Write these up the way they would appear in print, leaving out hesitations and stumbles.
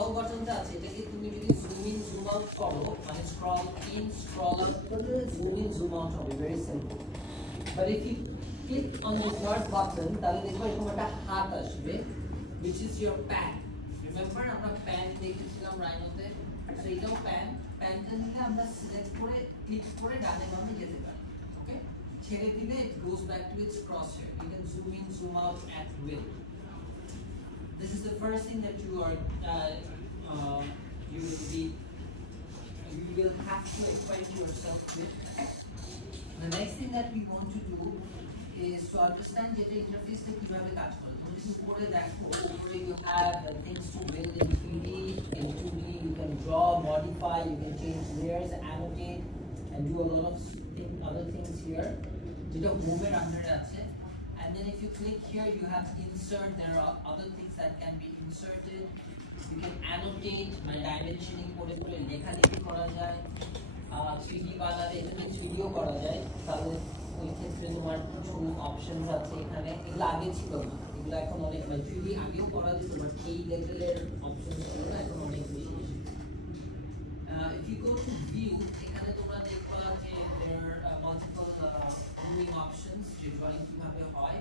Scroll বাটনটা আছে এটাকে তুমি যদি জুম ইন জুম আউট করো মানে স্ক্রল ইন স্ক্রল আউট করলে জুম ইন জুম আউট হবে very simple but if you click on the third button তাহলে দেখবে এরকম একটা হাত আসবে which is your pen remember আমরা পেন দেখেছিলাম রাইনোতে সো এটাও পেনটা নিলে আমরা সিলেক্ট করে ক্লিক করে ডানে বামে যেতে পারি ওকে ছেড়ে দিলে it goes back to its crosshair you can zoom in zoom out at will. This is the first thing that you will have to acquaint yourself with. The next thing that we want to do is to understand the interface that you have with that one. Over you have things to build in 3D, in 2D, you can draw, modify, you can change layers, annotate, and do a lot of other things here. And then if you click here, you have insert. There are other things that can be inserted. You can annotate, dimensioning, লেখালেখি করা যায়, 3D বানালে এখানে 3D ও করা যায়। তাহলে ওই ক্ষেত্রে তোমার কিছু অপশনস আছে এখানে, এগুলো আগে ছিল না, এগুলো এখন অনেক 3D আগেও করা যেত, বাট এই লেভেলের অপশন ছিল না, এখন অনেক বেশি। If you go to view, এখানে তোমরা দেখবা যে there are multiple viewing options যে ড্রয়িং কিভাবে হয়,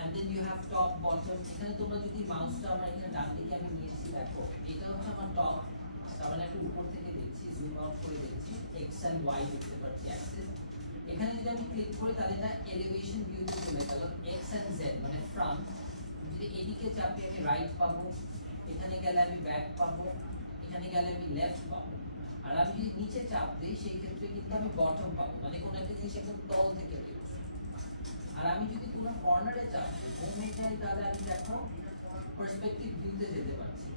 and then you have top bottom. এখানে তোমরা যদি মাউসটা আমরা এখানে ডান দিকে আমি নিয়েছি, দেখো এটা হচ্ছে আমার টপ, তারপরে একটু উপর থেকে দেখছি, জুম আউট করে দেখছি, x and y দেখতে পাচ্ছি অ্যাক্সিস। এখানে যদি আমি ক্লিক করি তাহলে এটা এলিভেশন ভিউতে চলে গেল, x and z মানে ফ্রন্ট। যদি এদিকে চাপি আমি রাইট পাবো, এখানে গেলে আমি ব্যাক পাবো, এখানে গেলে আমি লেফট পাবো। আর আমি যদি নিচে চাপ দিই সেই ক্ষেত্রে কিন্তু আমি বটম পাবো, মানে কোন একটা জিনিস একদম তল থেকে দেখছি। আর আমি যদি পুরো কর্নারে চাপ দিই হোমে যাই তাহলে আমি দেখো পার্সপেক্টিভ ভিউতে যেতে পারছি।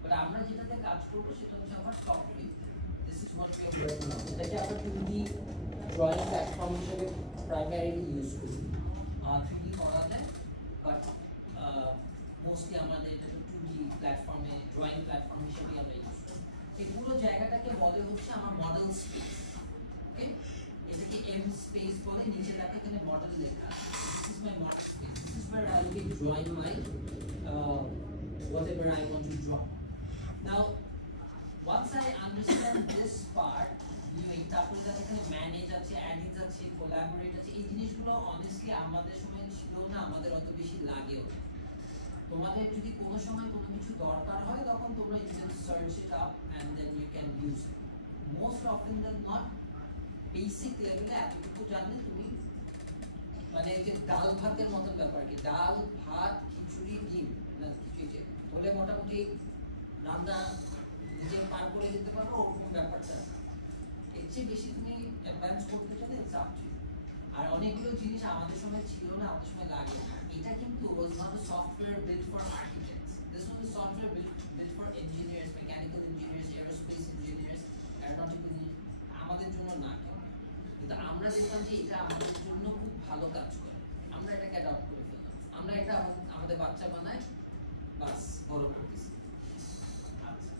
বাট আমরা যেটাতে কাজ করব সেটা হচ্ছে আমার top view. This is what we are working on. এটাকে আমরা 2D ড্রয়িং প্ল্যাটফর্ম হিসেবে প্রাইমারিলি ইউজ করি। 3D করা যায়, বাট মোস্টলি আমাদের এটা 2D প্ল্যাটফর্মে ড্রয়িং প্ল্যাটফর্ম হিসেবে আমরা ইউজ করি। এই পুরো জায়গাটাকে বলে হচ্ছে আমার মডেল স্পেস। ওকে, এটাকে এম স্পেস বলে, নিচে দেখো এখানে মডেল লেখা আছে। This is my model space, this is where I will be drawing my whatever I want to draw. Now once I understand this part, তারপরে এখানে ম্যানেজ আছে, অ্যাডিজ আছে, কোলাবোরেট আছে, এই জিনিসগুলো অনেস্টলি আমাদের সময় ছিল না, আমাদের অত বেশি লাগেও। তোমাদের যদি কোনো সময় কোনো কিছু দরকার হয় তখন তোমরা you can search it up and then you can use it. Most often than not basic লেভেলে এতটুকু জানলে তুমি মানে এই যে ডাল ভাতের মতো ব্যাপার, কি ডাল ভাত খিচুড়ি ডিম না খিচুড়ি বলে মোটামুটি রান্না নিজে পার করে দিতে পারো, ওরকম ব্যাপারটা। এর চেয়ে বেশি তুমি অ্যাডভান্স করতে চাইলে ইটস আপ টু ইউ। আর অনেকগুলো জিনিস আমাদের সময় ছিল না, আমাদের সময় লাগে। এটা কিন্তু was not a software built for architects. This was a software built for engineers, mechanical engineers, aerospace engineers, aeronautical engineers, আমাদের জন্য না। কিন্তু আমরা দেখলাম যে এটা আমাদের জন্য খুব ভালো কাজ করে, আমরা এটাকে অ্যাডপ্ট করে ফেললাম, আমরা এটা আমাদের বাচ্চা বানাই, বাস বড় করতেছি। আচ্ছা,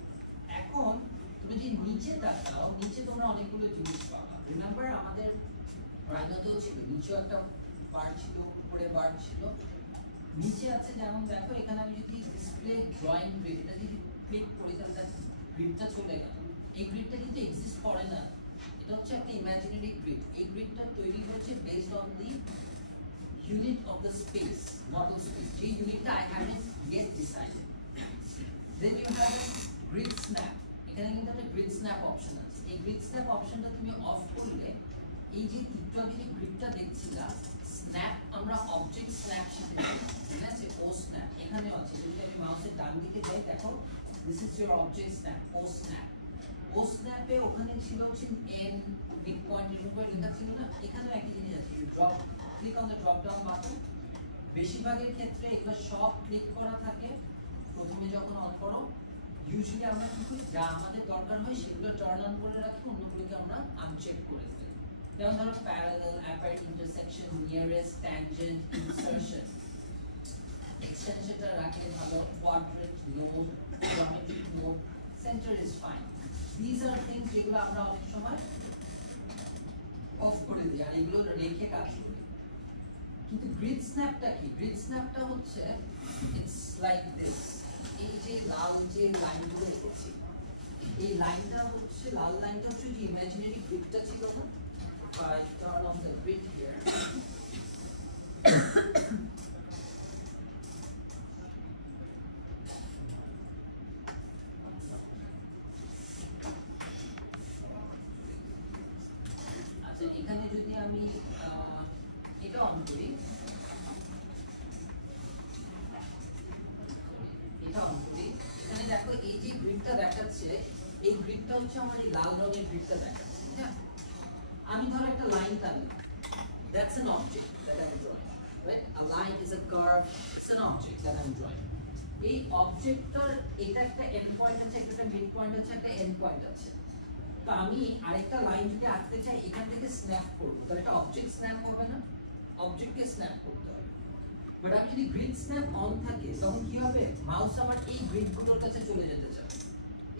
এখন তুমি যে নিচে তাকাও, নিচে তোমরা অনেকগুলো জিনিস পাবা। রিমেম্বার আমাদের রাইনোতেও ছিল, নিচেও একটা বার ছিল, উপরে বার ছিল, নিচে আছে। যেমন দেখো এখানে আমি যদি ডিসপ্লে ড্রয়িং গ্রিড এটা যদি ক্লিক করি তাহলে গ্রিডটা চলে গেল। এই গ্রিডটা কিন্তু এক্সিস্ট করে না, এটা হচ্ছে একটা ইমাজিনারি গ্রিড। এই গ্রিডটা তৈরি হয়েছে based on the unit of the space, model space, যে ইউনিটটা I haven't yet decided. Then you have a grid snap. এখানে কিন্তু একটা গ্রিড স্ন্যাপ অপশন আছে। এই গ্রিড স্ন্যাপ অপশনটা তুমি অফ করলে এই যে একটু আগে যে গ্রিডটা দেখছিলা স্ন্যাপ, আমরা অবজেক্ট স্ন্যাপ শিখেছি, ঠিক আছে? ও স্ন্যাপ এখানেও আছে। যদি আমি মাউসের ডান দিকে যাই দেখো this is your object snap, O snap. ও স্ন্যাপে ওখানে ছিল হচ্ছে এন মিড পয়েন্ট এর উপরে লেখা ছিল না, এখানেও একই জিনিস আছে। Drop click on the drop down button. বেশিরভাগের ক্ষেত্রে এগুলো সব ক্লিক করা থাকে প্রথমে যখন অন করো। ইউজুয়ালি আমরা কি করি, যা আমাদের দরকার হয় সেগুলো টার্ন অন করে রাখি, অন্যগুলোকে আমরা আনচেক করে ফেলি। যেমন ধরো parallel, apparent intersection, nearest, tangent, insertion. এক্সটেনশনটা রাখলে ভালো, quadrant, node, geometric node, centre is fine. This are things যেগুলো আমরা অনেক সময় অফ করে দিই আর এগুলো রেখে কাজ করি। কিন্তু গ্রিড স্ন্যাপটা কি? গ্রিড স্ন্যাপটা হচ্ছে ইটস লাইক দিস। এই যে যে লাল যে লাইনগুলো রেখেছি, এই লাইনটা হচ্ছে লাল লাইনটা হচ্ছে যে ইমাজিনারি গ্রিডটা ছিল না, I turn on the grid here. আচ্ছা এখানে যদি আমি এটা অন করি, এটা অন করি, এখানে দেখো এই যে গ্রিডটা দেখাচ্ছে, এই গ্রিডটা হচ্ছে আমার এই লাল রঙের গ্রিডটা দেখাচ্ছে, ঠিক আছে? আমি ধর একটা line টানলাম, that's an object that I'm drawing, right? A line is a curve, it's an object that I'm drawing. এই অবজেক্টটার এটা একটা এন্ড পয়েন্ট আছে, একটা মিড পয়েন্ট আছে, একটা এন্ড পয়েন্ট আছে। তো আমি আরেকটা লাইন যদি আঁকতে চাই, এখান থেকে স্ন্যাপ করব, তাহলে এটা অবজেক্ট স্ন্যাপ হবে না? অবজেক্টকে স্ন্যাপ করতে হবে। বাট আমি যদি গ্রিড স্ন্যাপ অন থাকে, তখন কি হবে? মাউস আমার এই গ্রিডগুলোর কাছে চলে যেতে চায়,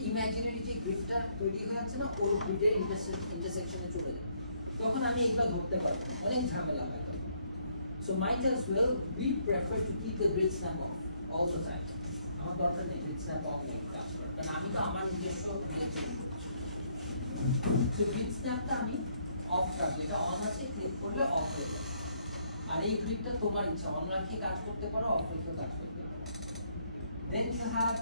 ইমাজিনারি যে গ্রিডটা তৈরি হয়ে আছে না, ওই গ্রিডের ইন্টারসেকশনে চলে যায়, তখন আমি এগুলো ধরতে পারবো, অনেক ঝামেলা হয় তখন। So might as well we prefer to keep the grid snap off all the time. আমার দরকার নেই grid snap off নেই কাজ করার, কারণ আমি তো আমার নিজস্ব so grid snapটা আমি অফ রাখবো, এটা অন আছে, ক্লিক করলে অফ হয়ে যাবে। আর এই গ্রিডটা তোমার ইচ্ছা, অন রাখে কাজ করতে পারো, অফ রেখে কাজ করতে পারো। Then you have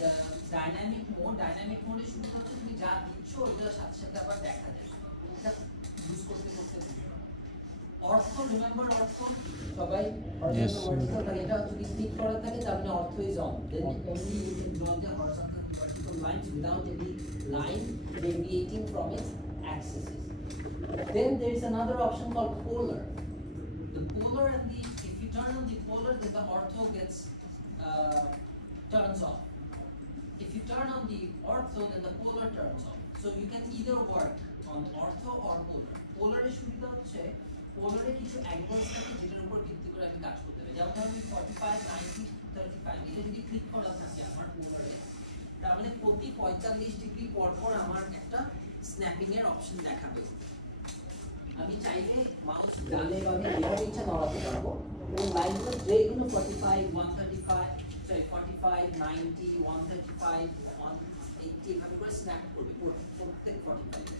the dynamic mode. Dynamic mode এ শুরু হচ্ছে তুমি যা দিচ্ছ ওইটা সাথে সাথে আবার দেখা যায়, এটা ইউজ করতে করতে অর্থ, রিমেম্বার অর্থ সবাই হরিজন্টাল, এটা যদি ক্লিক করা থাকে তার মানে অর্থ is on, then only you can draw the horizontal and vertical lines without any line deviating from its axes. Then there is another option called polar. The polar and the, if you turn on the polar, then the ortho gets turns off. If you turn on the ortho, then the polar turns off. So you can either work on ortho or polar. Polar এর সুবিধা হচ্ছে পোলারে কিছু angles থাকে যেটার উপর ভিত্তি করে আমি কাজ করতে পারি। যেমন আমি 45, 90, 35 এটা যদি ক্লিক করা থাকে আমার পোলারে, তাহলে প্রতি 45 ডিগ্রি পর পর আমার একটা স্ন্যাপিং এর অপশন দেখাবে। আমি চাইলে মাউস ডানে বামে যেভাবে ইচ্ছা নড়াতে পারবো, এবং লাইনগুলো যেগুলো 45, 135, সরি 45, 90, 135, 180 এভাবে করে স্ন্যাপ করবে প্রত্যেক 45 এ।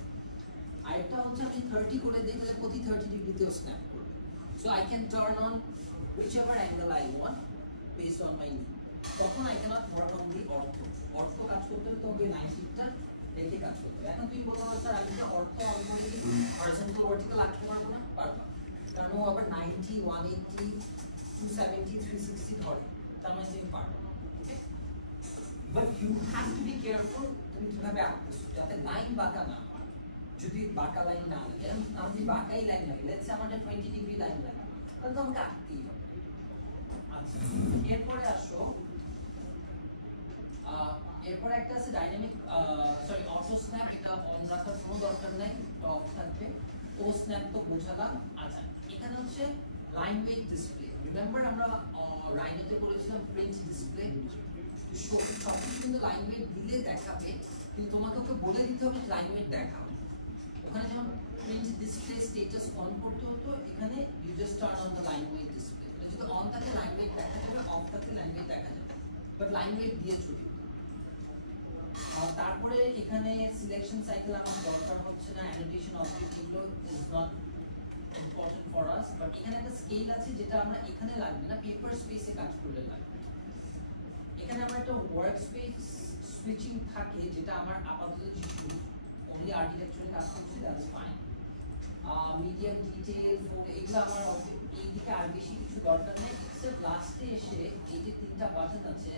আরেকটা হচ্ছে আমি 30 করে দেখলে প্রতি 30 ডিগ্রিতেও স্ন্যাপ করবে। So I can turn on whichever angle I want based on my need. তখন I cannot work on the অর্থ কাজ করতে হলে তবে 90টা রেখে কাজ করতে হবে। এখন তুমি বলতে পারো স্যার আমি তো অর্থ আমি করে কি হরিজন্টাল ভার্টিক্যাল আঁকতে পারবো না? পারবো, কারণ ও আবার 90, 180, 270, 360 ধরে, তার মানে তুমি পারবে, okay? But you have to be careful তুমি কিভাবে আঁকছো, যাতে লাইন বাঁকা না হয়। যদি বাঁকা লাইন না লাগে, আমি বাঁকাই লাইন লাগে, লেটস সে আমার 20 ডিগ্রি লাইন লাগে, তাহলে তো আমাকে আঁকতেই হবে। আচ্ছা এরপরে আসো, এরপরে একটা আছে ডাইনামিক সরি অটো স্ন্যাপ, এটা অন রাখার কোনো দরকার নাই, অফ থাকবে। ও স্ন্যাপ তো বোঝালাম। আচ্ছা এখানে হচ্ছে লাইন ওয়েট ডিসপ্লে। রিমেম্বার আমরা রাইনোতে করেছিলাম প্রিন্ট ডিসপ্লে, সব কিন্তু লাইন ওয়েট দিলে দেখাবে, কিন্তু তোমাকে ওকে বলে দিতে হবে লাইন ওয়েট দেখাও। ওখানে যেমন প্রিন্ট ডিসপ্লে স্ট্যাটাস অন করতে হতো, এখানে you just turn on the line weight display. এটা যদি অন থাকে লাইন ওয়েট দেখা যাবে, অফ থাকলে লাইন ওয়েট দেখা যাবে, বাট লাইন ওয়েট দিয়ে চলবে। তারপরে এখানে সিলেকশন সাইকেল আমার দরকার হচ্ছে না, অ্যানোটেশন অবজেক্ট এগুলো is not important for us, but এখানে একটা স্কেল আছে যেটা আমরা এখানে লাগবে না, পেপার স্পেসে কাজ করলে লাগবে। এখানে আমার একটা ওয়ার্ক স্পেস সুইচিং থাকে, যেটা আমার আপাতত যেহেতু অনলি আর্কিটেকচারে কাজ করছি, দ্যাটস ফাইন। মিডিয়া ডিটেইল এগুলো আমার এই দিকে আর বেশি কিছু দরকার নেই, এক্সেপ্ট লাস্টে এসে এই যে তিনটা বাটন আছে,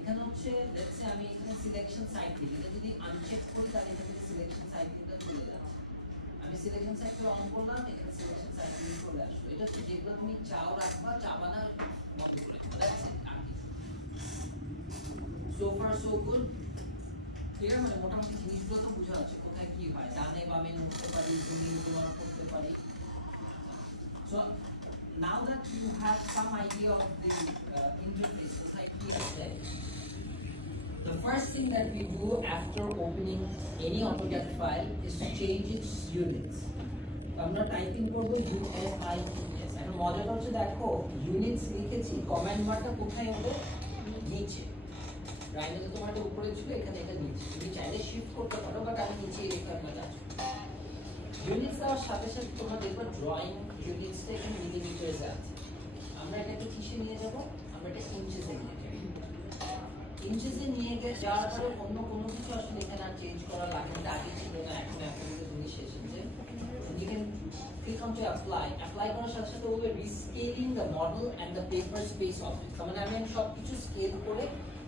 এখানে হচ্ছে লেটস সে আমি এখানে সিলেকশন সাইকেল, এটা যদি আনচেক করি তাহলে এখানে সিলেকশন সাইকেলটা চলে যাবে। আমি সিলেকশন সাইকেল অন করলাম, এখানে সিলেকশন সাইকেল চলে আসলো। এটা যেগুলো তুমি চাও রাখবা, চাবা না বন্ধ করে দিবা, দ্যাটস ইট। আর কি so far so good, clear? মানে মোটামুটি জিনিসগুলো তো বোঝা যাচ্ছে কোথায় কি হয়, ডানে বামে নড়তে পারি, জমি ব্যবহার করতে পারি। So now that you have some idea of the interface, কোথায় কি আছে, the first thing that we do after opening any AutoCAD file is to change its units. আমরা টাইপিং করব UNITS। এখন মজাটা হচ্ছে দেখো ইউনিটস লিখেছি, কমান্ড মার্কটা কোথায় হবে? নিচে, রাইনোতে তোমার এটা উপরে ছিল, এখানে এটা নিচে, তুমি চাইলে শিফট করতে পারো, বাট আমি নিচে রেখে আমরা কাজ করি। ইউনিটস দেওয়ার সাথে সাথে তোমরা দেখবে ড্রয়িং ইউনিটসটা এখানে মিলিমিটার্সে আছে। আমরা এটাকে কিসে নিয়ে যাব? আমরা এটা ইঞ্চেসে নিয়ে যাব। ইঞ্চেসে নিয়ে যাওয়ার পরে অন্য কোনো কিছু আসলে এখানে আর চেঞ্জ করা লাগে না, আগে ছিল না, এখন একটা জিনিস এসেছে। You can click on to apply করার সাথে সাথে okay rescaling the model and the paper space of it, মানে আমি সবকিছু স্কেল করে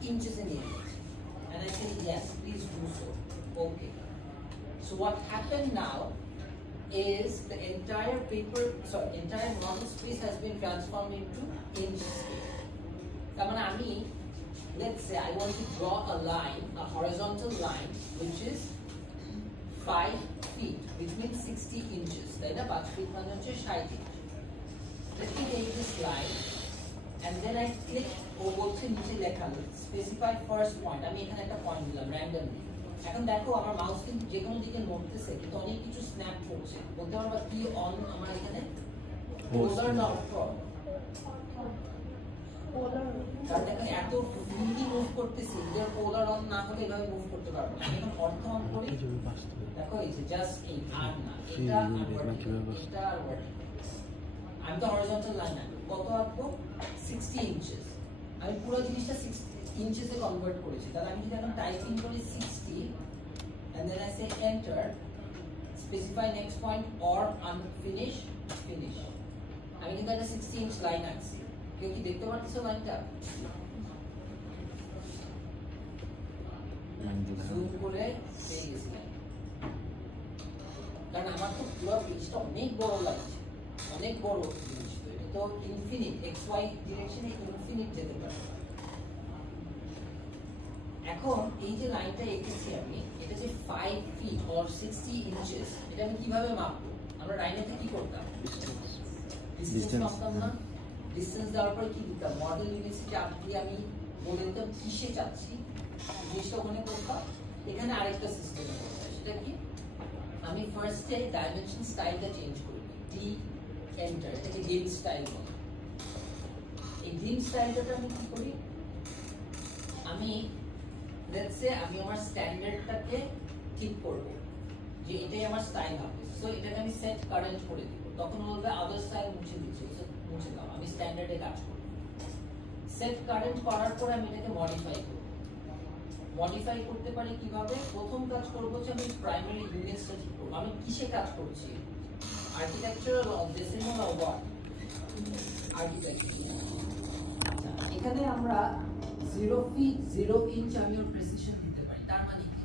ইঞ্চেসে নিয়ে যাচ্ছি। And I say yes, please do so. Okay. So what happened now is the entire model space has been transformed into inch scale. তার মানে আমি, let's say I want to draw a line, a horizontal line which is 5 feet, which means 60 inches. তাই না? 5 feet মানে হচ্ছে 60 inch. Let me take this line and then I click ও বলছে নিচে লেখা specify first point. আমি এখানে একটা পয়েন্ট দিলাম randomly. এখন দেখো আমার মাউস কিন্তু যে কোনো দিকে নড়তেছে, কিন্তু অনেক কিছু স্ন্যাপ করছে। বলতে পারবা কি অন আমার এখানে? পোলার না অফ? পোলার। কারণ দেখো এত ফ্রিলি মুভ করতেছি, যে পোলার অন না হলে এভাবে মুভ করতে পারবো না। এখন অর্থ অন করে দেখো এই যে জাস্ট এই আর না, এটা আর এটা আর আমি তো হরিজন্টাল লাইন আঁকবো, কত আঁকবো? 60 ইঞ্চেস। আমি পুরো জিনিসটা 60 ইঞ্চেসে কনভার্ট করেছি। তাহলে আমি যদি এখন টাইপিং করি 60 and then I say enter, specify next point or unfinish, finish. আমি কিন্তু একটা 60 ইঞ্চ লাইন আঁকছি। কেউ কি দেখতে পাচ্ছো লাইনটা? জুম করে পেয়ে গেছি লাইন। কারণ আমার তো পুরো পেজটা অনেক বড় লাগছে, অনেক বড় জিনিস। তো এটা তো ইনফিনিট, এক্স ওয়াই ডিরেকশনে ইনফিনিট যেতে পারে। এখন এই যে লাইনটা এঁকেছি আমি, এটা যে 5 ফিট অর 60 ইঞ্চেস, এটা আমি কিভাবে মাপবো? আমরা রাইনোতে কি করতাম? ডিসটেন্স মাপতাম না? ডিসটেন্স দেওয়ার পরে কি দিতাম? মডেল ইউনিটে চাপ দিয়ে আমি বলে দিতাম কিসে চাচ্ছি, জিনিসটা ওখানে করতাম। এখানে আরেকটা সিস্টেম করতাম, সেটা কি? আমি ফার্স্টে ডাইমেনশন স্টাইলটা চেঞ্জ করি, ডি এন্টার, এটাকে ডিম স্টাইল বলে। এই ডিম স্টাইলটা আমি কি করি? আমি লেটস সে আমি আমার স্ট্যান্ডার্ডটাকে ঠিক করব যে এটাই আমার স্টাইল হবে। সো এটাকে আমি সেট কারেন্ট করে দিব, তখন বলবে আদার স্টাইল মুছে দিচ্ছি, মুছে দাও, আমি স্ট্যান্ডার্ডে কাজ করব। সেট কারেন্ট করার পর আমি এটাকে মডিফাই করব। মডিফাই করতে পারি কিভাবে? প্রথম কাজ করব যে আমি প্রাইমারি ইউনিটসটা ঠিক করব। আমি কিসে কাজ করছি? Architectural or decimal or what? Architecture. আচ্ছা, এখানে আমরা 0 ফিট 0 ইঞ্চ আমি ওর প্রেসিশন দিতে পারি। তার মানে কি?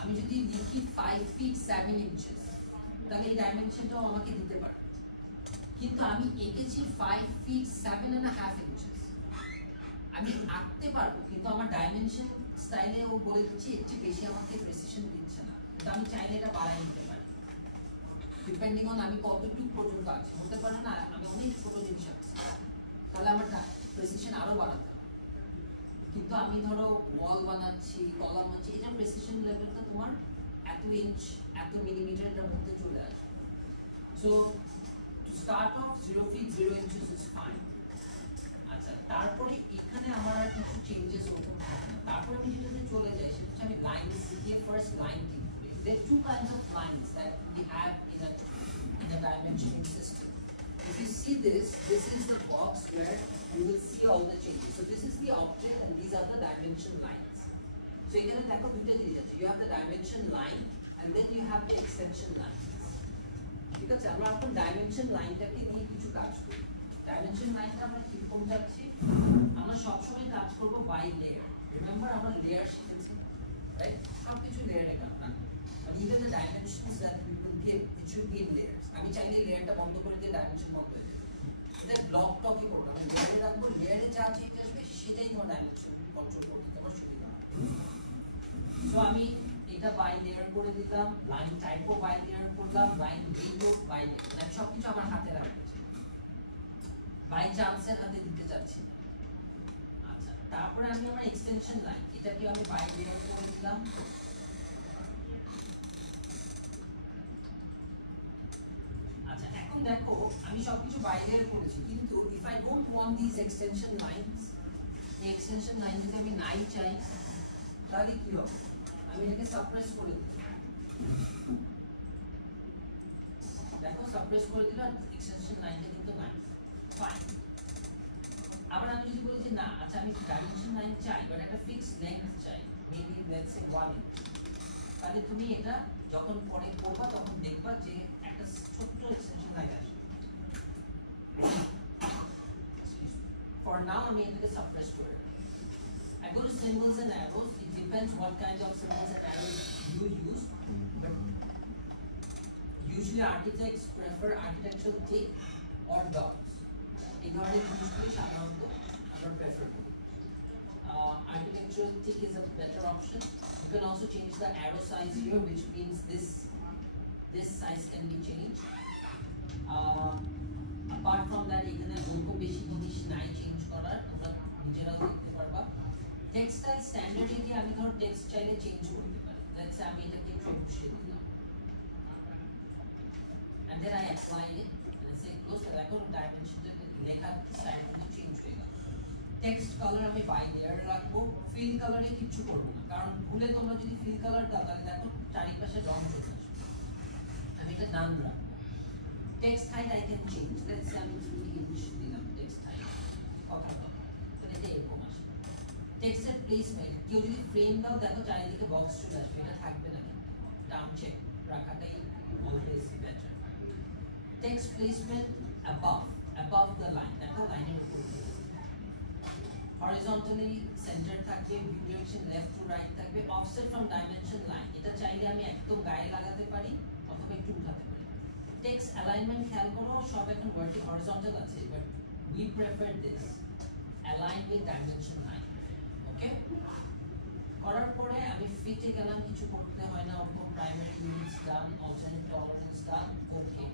আমি যদি লিখি 5 ফিট 7 ইঞ্চেস, তাহলে এই ডাইমেনশনটাও আমাকে দিতে পারে। কিন্তু আমি এঁকেছি 5 ফিট 7.5 ইঞ্চেস। আমি আঁকতে পারবো, কিন্তু আমার ডাইমেনশন স্টাইলে ও বলে দিচ্ছে এর চেয়ে বেশি আমাকে প্রেসিশন দিচ্ছে না। কিন্তু আমি চাইলে এটা বাড়াই দিতে পারি, ডিপেন্ডিং অন আমি কতটুকু পর্যন্ত আছি। হতে পারে না আমি অনেক ছোট জিনিস আঁকছি, তাহলে আমার প্রেসিশন আরো বাড়াতে হবে। কিন্তু আমি ধরো ওয়াল বানাচ্ছি, কলাম বানাচ্ছি, এটা প্রেসিশন লেভেলটা তোমার এত ইঞ্চ এত মিলিমিটার এর মধ্যে চলে আসবে। So to start off 0 feet 0 inches is fine. আচ্ছা, তারপরে এখানে আমার আর কিছু চেঞ্জেস হতে হবে না। তারপরে আমি যেটাতে চলে যাই সেটা হচ্ছে আমি লাইন দিয়ে ফার্স্ট লাইন ঠিক করি। There are two kinds of lines that we have in a dimensioning system. If you see this is the box where you will see all the changes. So this is the object and these are the dimension lines. So এখানে দেখো দুটো জিনিস আছে, you have the dimension line and then you have the extension line. ঠিক আছে, আমরা এখন dimension লাইনটাকে নিয়ে কিছু কাজ করি। ডাইমেনশন লাইনটা আমরা কিরকম যাচ্ছি? আমরা সবসময় কাজ করব বাই লেয়ার। রিমেম্বার আমরা লেয়ার শিখেছি, রাইট? সবকিছু লেয়ারে কাজ না, মানে even the dimensions that we will give, it should be in layers. আমি চাইলে লেয়ারটা বন্ধ করে দিয়ে ডাইমেনশন বন্ধ হয়ে যাবে। এটা ব্লক টকি করতে হবে, লেয়ারে রাখবো, লেয়ারে যা চেঞ্জ আসবে সেটাই তোমার ডাইমেনশন কন্ট্রোল করতে তোমার সুবিধা হবে। সো আমি এটা বাই লেয়ার করে দিলাম, লাইন টাইপও বাই লেয়ার করলাম, লাইন ভিডিও বাই লেয়ার, আমি সবকিছু আমার হাতে রাখছি, বাই চান্সের হাতে দিতে চাচ্ছি। আচ্ছা, তারপরে আমি আমার এক্সটেনশন লাইন, এটাকে আমি বাই লেয়ার করে দিলাম। আচ্ছা, এখন দেখো আমি সবকিছু বাই লেয়ার করেছি, কিন্তু if I don't want this extension lines, এই এক্সটেনশন লাইন যদি আমি নাই চাই, তাহলে কি হবে আমি এটাকে সাপ্রেস করে দিই দেখো সাপ্রেস করে দিলে এক্সটেনশন লাইনটা কিন্তু নাই ফাইন আবার আমি যদি বলি যে না আচ্ছা আমি ডাইমেনশন লাইন চাই বাট একটা ফিক্সড লেংথ চাই মেবি লেটস সে 1 ইঞ্চ তাহলে তুমি এটা যখন পরে করবা তখন দেখবা যে একটা ছোট্ট এক্সটেনশন লাইন আসবে for now আমি এটাকে সাপ্রেস করে I go to symbols and arrows. It depends what kind of symbols and arrows you use. But usually architects prefer architectural tick or dots. In order to usually সাধারণত আমরা prefer করি architectural tick is a better option. You can also change the arrow size here, which means this size can be changed. Apart from that, এখানে অল্প বেশি জিনিস নাই change করার তোমরা নিজেরাও দেখতে পারবা টেক্সটাইল স্ট্যান্ডার্ড দিয়ে আমি ধর টেক্সট চাইলে চেঞ্জ করতে পারি লেটস সে আমি এটাকে একটু বসিয়ে দিলাম and then I apply it and I say close the record dimension লেখা স্টাইল কিন্তু চেঞ্জ হয়ে গেল টেক্সট কালার আমি বাইনারি রাখবো ফিল কালারে কিছু করব না কারণ ভুলে তোমরা যদি ফিল কালার দাও তাহলে দেখো চারিপাশে রং চলে আসবে আমি এটা নাম রাখবো text height I can change let's say আমি 3 inch দিলাম text height কথা বলো তো এটা এরকম আসে text এর প্লেসমেন্ট কেউ যদি ফ্রেম দাও দেখো চারিদিকে বক্স চলে আসবে এটা থাকবে না টার্ম চেক রাখাটাই always better text placement above the line দেখো লাইনের উপর horizontally center থাকবে view direction left to right থাকবে offset from dimension line এটা চাইলে আমি একদম গায়ে লাগাতে পারি অথবা একটু উঠাতে পারি text alignment খেয়াল করো সব এখন vertical horizontal আছে but we prefer this align with dimension line okay করার পরে আমি ফিটে গেলাম কিছু করতে হয় না ওরকম primary units done alternate tolerance done okay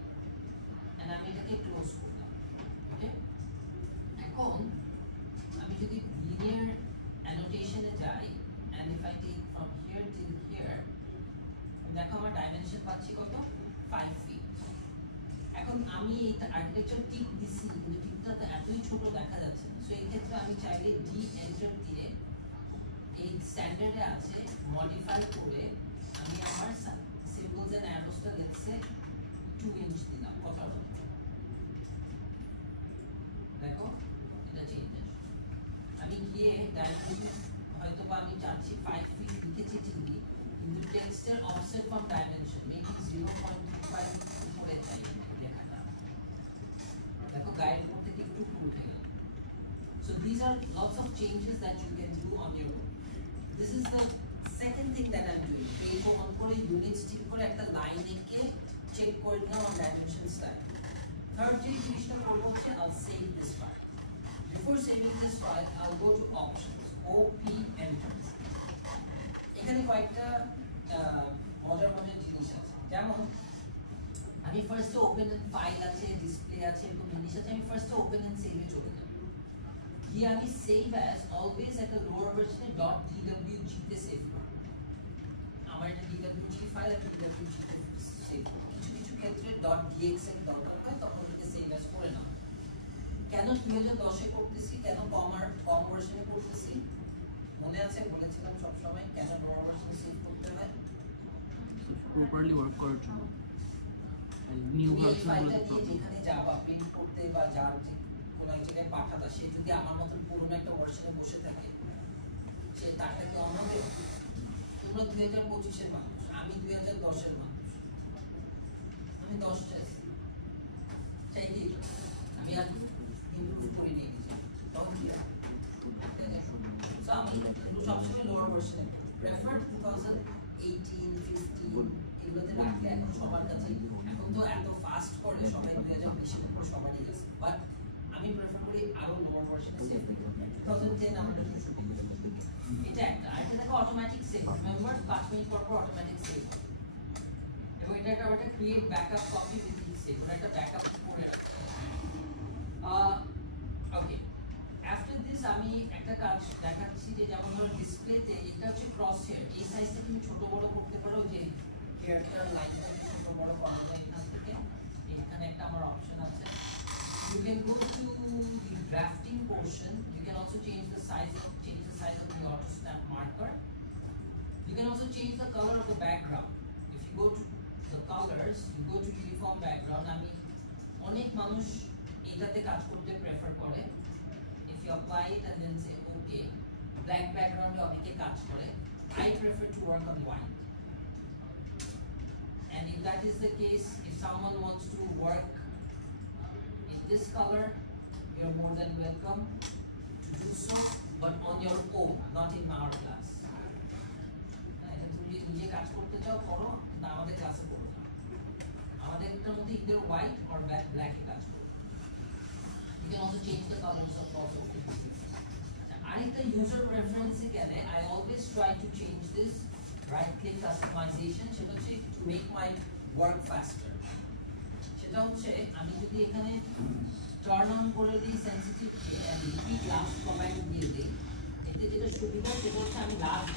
and আমি এটাকে ক্লোজ করলাম ওকে এখন আমি যদি linear annotation এ যাই and if I take from here till here দেখো আমার ডাইমেনশন পাচ্ছি কত 5 feet এখন আমি এই আর্কিটেকচার টিক দিছি কিন্তু টিকটা তো এতই ছোট দেখা যাচ্ছে সো এই ক্ষেত্রে আমি চাইলে ডি এন্টার দিয়ে এই স্ট্যান্ডার্ডে আছে মডিফাই করে আমি আমার সিম্বলস এন্ড অ্যারোসটা লেটসে 2 ইঞ্চ দিলাম কথা বলো দেখো এটা চেঞ্জ আসে আমি গিয়ে ডাইমেনশন হয়তো বা আমি চাচ্ছি 5 ফিট লিখেছি ঠিকই কিন্তু টেক্সটের অফসেট ফ্রম ডাইমেনশন মেবি 0.25 উপরে চাই লেখাটা দেখো গাইড করতে একটু উঠে গেল so these are lots of changes that you can do on your own this is the second thing that I'm doing এই ফোন করে ইউনিটস ঠিক করে একটা লাইন এঁকে চেক করে নিলাম on dimension style third যে জিনিসটা করব হচ্ছে I'll save this file before saving this file I'll go to options op enter এখানে কয়েকটা মজার জিনিস আছে যেমন আমি ফার্স্টে ওপেন ফাইল আছে ডিসপ্লে আছে এরকম জিনিস আছে আমি ফার্স্টে ওপেন এন্ড সেভ এ চলে যাব গিয়ে আমি সেভ অ্যাজ অলওয়েজ একটা লোয়ার ভার্সনে .dwg তে সেভ করব আমার এটা dwg ফাইল একটা dwg তে সেভ কিছু ক্ষেত্রে .dx এর দরকার হয় তখন এটা সেভ অ্যাজ করে নাও কেন 2010 এ করতেছি কেন কম ভার্সনে করতেছি মনে আছে বলেছিলাম সব সময় কেন লোয়ার ভার্সনে সেভ করতে হয় প্রপারলি ওয়ার্ক করার জন্য নিউ ভার্সনগুলো যেখানে যাবা প্রিন্ট করতে বা যার যে কোনো এক জায়গায় পাঠাতা সে যদি আমার মতন পুরনো একটা ভার্সনে বসে থাকে সে তাকে তো আমাদের তোমরা 2025 এর মানুষ আমি 2010 এর মানুষ আমি 10 চাই কি আমি আর ইমপ্রুভ করে নিয়ে গেছি তখন কি সো আমি সবসময় লোয়ার ভার্সনে প্রেফার 2018 15 এগুলোতে রাখলে এখন সবার কাছে এখন তো এত ফাস্ট করলে সবাই 2020 এর উপর সবারই আছে বাট আমি প্রেফার করি আরো লোয়ার ভার্সনে সেভ করতে 2010 আমাদের শুরু এটা একটা আর এটা দেখো অটোমেটিক সেভ রিমেম্বার 5 মিনিট পর অটোমেটিক সেভ এবং এটা একটা create backup copy with save একটা ব্যাকআপ করে রাখি ওকে আফটার দিস আমি একটা কাজ দেখাচ্ছি যে যেমন ধরো ডিসপ্লেতে এটা হচ্ছে ক্রস হেয়ার এই সাইজটা তুমি ছোট বড় করতে পারো যে হেয়ারটার লাইনটা ছোট বড় করা যায় এখান থেকে এখানে একটা আমার অপশন আছে you can go to the drafting portion you can also change the size of the auto stamp marker You can also change the color of the background. If you go to the colors, you go to uniform background. আমি অনেক মানুষ এটাতে কাজ করতে prefer করে। If you apply it and then say okay, black background এ অনেকে কাজ করে। I prefer to work on white. And if that is the case, if someone wants to work in this color, you're more than welcome to do so, but on your own, not in our class. তুমি নিজে কাজ করতে চাও করো, কিন্তু আমাদের ক্লাসে করো না। আমাদের এটার মধ্যে either white or black কাজ করো। You can also change the colors of also. আরেকটা user preference এখানে I always try to change this right click customization, সেটা হচ্ছে to make my work faster. সেটা হচ্ছে আমি যদি এখানে turn on করে দিই sensitivity and repeat last command দিয়ে দিই, এতে যেটা সুবিধা সেটা হচ্ছে আমি লাস্ট